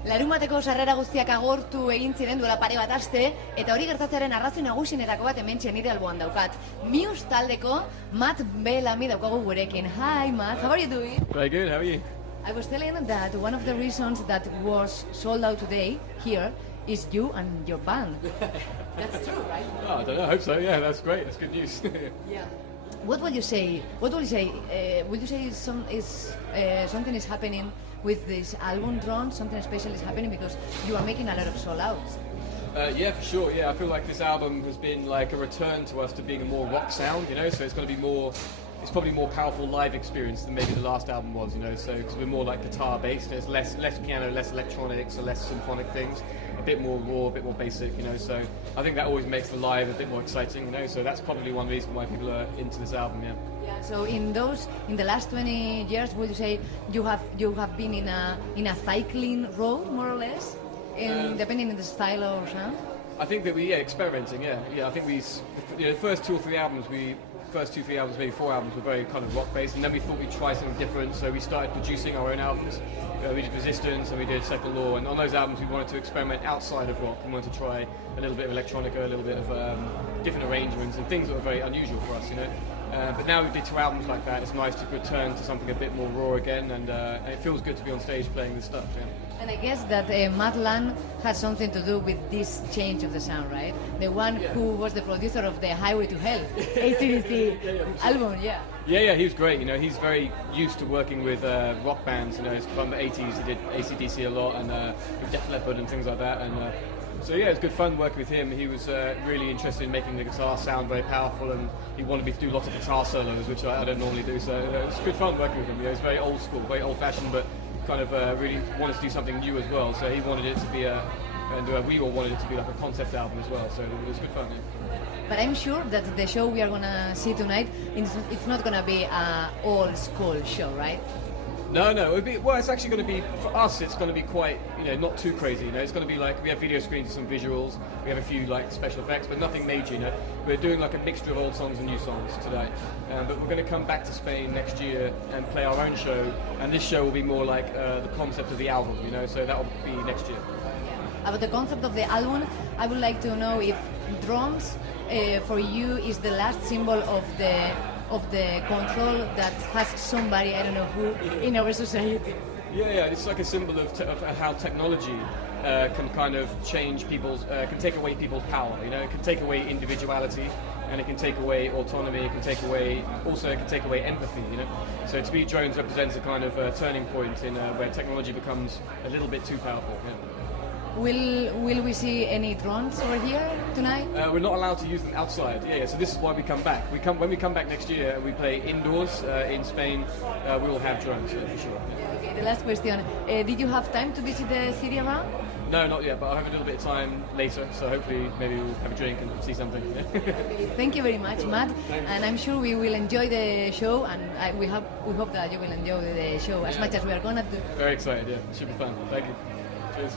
Larunbateko sarrera guztiak agortu egin ziren duela pare bat aste, eta hori gertatzearen arrazoi nagusienetako bat hementxe nire alboan daukat. Muse taldeko Matt Bellamy daukagu gurekin. Hi Matt, how are you doing? Very good, how are you? I was telling that one of the reasons that was sold out today here is you and your band. That's true, right? Oh, I don't know, I hope so, yeah, that's great, that's good news. Yeah. What would you say? What would you say? Would you say something is happening with this album Drone? Something special is happening because you are making a lot of sold outs. Yeah, for sure, yeah, I feel like this album has been like a return to us to being a more rock sound, you know, so it's going to be more, it's probably more powerful live experience than maybe the last album was, you know, so because we're more like guitar based, there's less piano, less electronics, so less symphonic things, a bit more raw, a bit more basic, you know, so I think that always makes the live a bit more exciting, you know, so that's probably one reason why people are into this album, yeah. Yeah, so in the last 20 years, would you say you have been in a cycling road, more or less, depending on the style or sound? I think that experimenting, yeah. I think the first 2 or 3 albums, maybe 4 albums were very kind of rock based, and then we thought we'd try something different, so we started producing our own albums. We did Resistance and we did Second Law, and on those albums we wanted to experiment outside of rock. We wanted to try a little bit of electronica, a little bit of different arrangements and things that were very unusual for us, you know. But now we did 2 albums like that. It's nice to return to something a bit more raw again, and it feels good to be on stage playing this stuff. Yeah. And I guess that Matt Lang had something to do with this change of the sound, right? The one who was the producer of the Highway to Hell AC/DC album, yeah. Yeah, he was great. You know, he's very used to working with rock bands. You know, he's from the 80s. He did AC/DC a lot, and with Def Leppard and things like that. And so yeah, it's good fun working with him. He was really interested in making the guitar sound very powerful, and he wanted me to do lots of guitar solos, which I don't normally do. So it was good fun working with him. You know, he's very old school, very old-fashioned, but kind of really wanted to do something new as well. So he wanted it to be and we all wanted it to be like a concept album as well. So it was good fun. Yeah. But I'm sure that the show we are gonna see tonight, it's not gonna be an old school show, right? No, it's actually going to be, for us, it's going to be quite, you know, not too crazy, you know, it's going to be like, we have video screens and some visuals, we have a few like special effects, but nothing major, you know. We're doing like a mixture of old songs and new songs today, but we're going to come back to Spain next year and play our own show, and this show will be more like the concept of the album, you know, so that will be next year. About the concept of the album, I would like to know if drums for you is the last symbol of the control that has somebody, I don't know who, in our society. Yeah, it's like a symbol of how technology can kind of change can take away people's power, you know, it can take away individuality, and it can take away autonomy, it can take away empathy, you know. So to me, drones represents a kind of turning point in where technology becomes a little bit too powerful. Yeah. Will we see any drones over here tonight? We're not allowed to use them outside. Yeah. So this is why we come back. When we come back next year, we play indoors in Spain. We will have drones for sure. Yeah. Okay. The last question: did you have time to visit the city around? No, not yet. But I have a little bit of time later. So hopefully, maybe we'll have a drink and see something. Okay. Thank you very much, Matt. And I'm sure we will enjoy the show, and we hope that you will enjoy the show as much as we are gonna do. Very excited. Yeah, it should be fun. Thank you. Cheers.